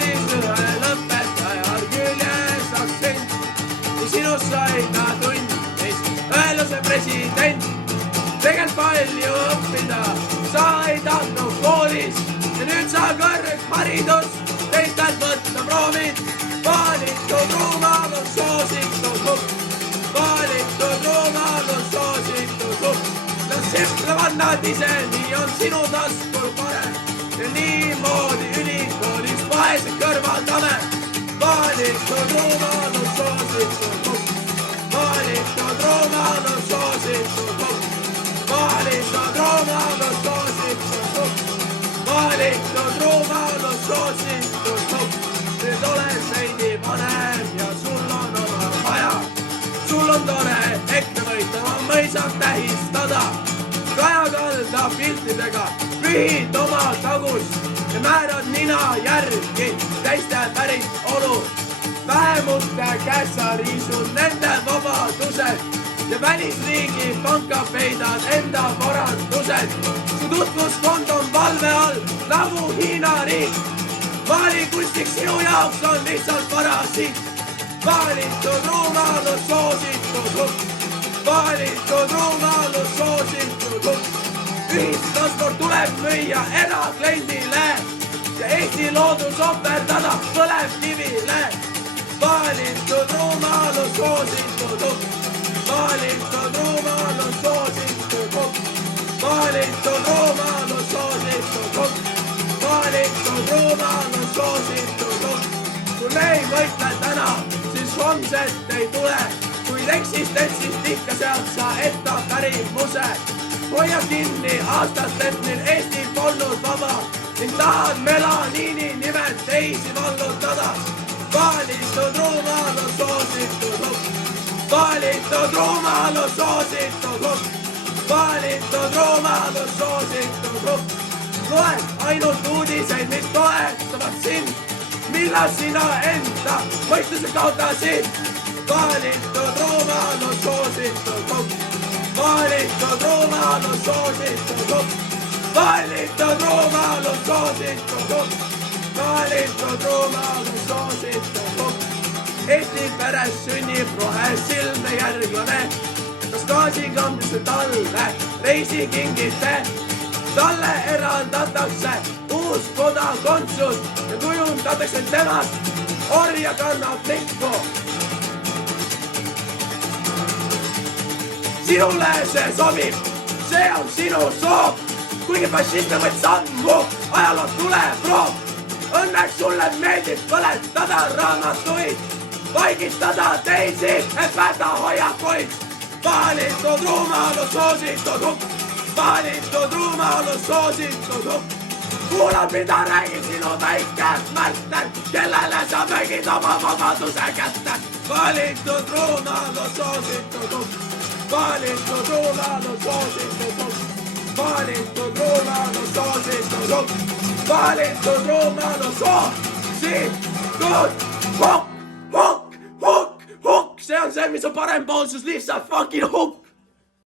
koolis ühel õpetajal küljes aktsent ja sinust sai ta tund, meist õeluse president. Tegelt palju õppida sa ei tahtnud koolis ja nüüd sa kõrgharidus teistelt võtta proovid. Valitud rumalus, soositud hupp, valitud rumalus, soositud hupp. Las simplevad nad ise, nii on sinu taskul parem ja niimoodi ülikoolis vaesed kõrvaldame. Valitud rumalus, soositud hupp, valitud rumalus, soositud hupp, valitud rumalus, soositud hupp, valitud rumalus, soositud hupp. Nüüd oled veidi vanem ja sul on oma maja. Sul on tore EKRE võit oma mõisat tähistada. Kaja Kalda piltidega pühid oma tagust ja määrad nina järgi teiste pärit olu. Vähemuste käest sa riisud nende vabadused ja välisriigi panka peidad enda varandused. Su tutvuskond on valve all nagu Hiina riik. Vaalikunstiks sinu jaoks on lihtsalt parasiit. Valitud rumalus, soositud hupp, valitud rumalus, soositud hupp. Ühistransport tuleb müüa erakliendile ja Eesti loodus ohverdada põlevkivile. Valitud rumalus, soositud hupp, valitud rumalus, soositud hupp, valitud rumalus, soositud hupp. Valitud rumalus, soositud hupp. Kui me ei võitle täna, siis homset ei tule. Kuid eksistentsist ikka sealt sa etta pärimuse. Hoia kinni aastast, et meil Eesti polnud vaba ning tahad melaniini nimel teisi vallutada. Valitud rumalus, soositud hupp, valitud rumalus, soositud hupp, valitud rumalus, soositud hupp. Loed ainult uudiseid, mis toetavad sind, millal sina enda mõistuse kaotasid. Valitud rumalus, soositud hupp, valitud rumalus, soositud hupp, valitud rumalus, soositud hupp, valitud rumalus, soositud hupp. Eesti peres sünnib rohesilme järglane, kas gaasikambisse talle reisi kingite. Talle eraldatakse uus kodakondsus ja kujundatakse temast orja kannatlikku. Sinule see sobib, see on sinu soov, kuigi fašisme võts ammu ajaloost tuleb roog. Õnneks sulle meeldib põletada raamatuid, vaigistada teisi, et päästa hoiakuid. Valitud rumalus, soositud hupp, valitud rumalus, soositud hupp. Kuulad, mida räägib sinu väike märter, kellele sa mögid oma vabaduse kätte. Valitud rumalus, soositud hupp, valitud rumalus, soositud hupp, valitud rumalus, soositud hupp, valitud rumalus, soositud hukk, hukk, hukk, hukk. See on see, mis on parempoolsus, lihtsalt fucking hukk.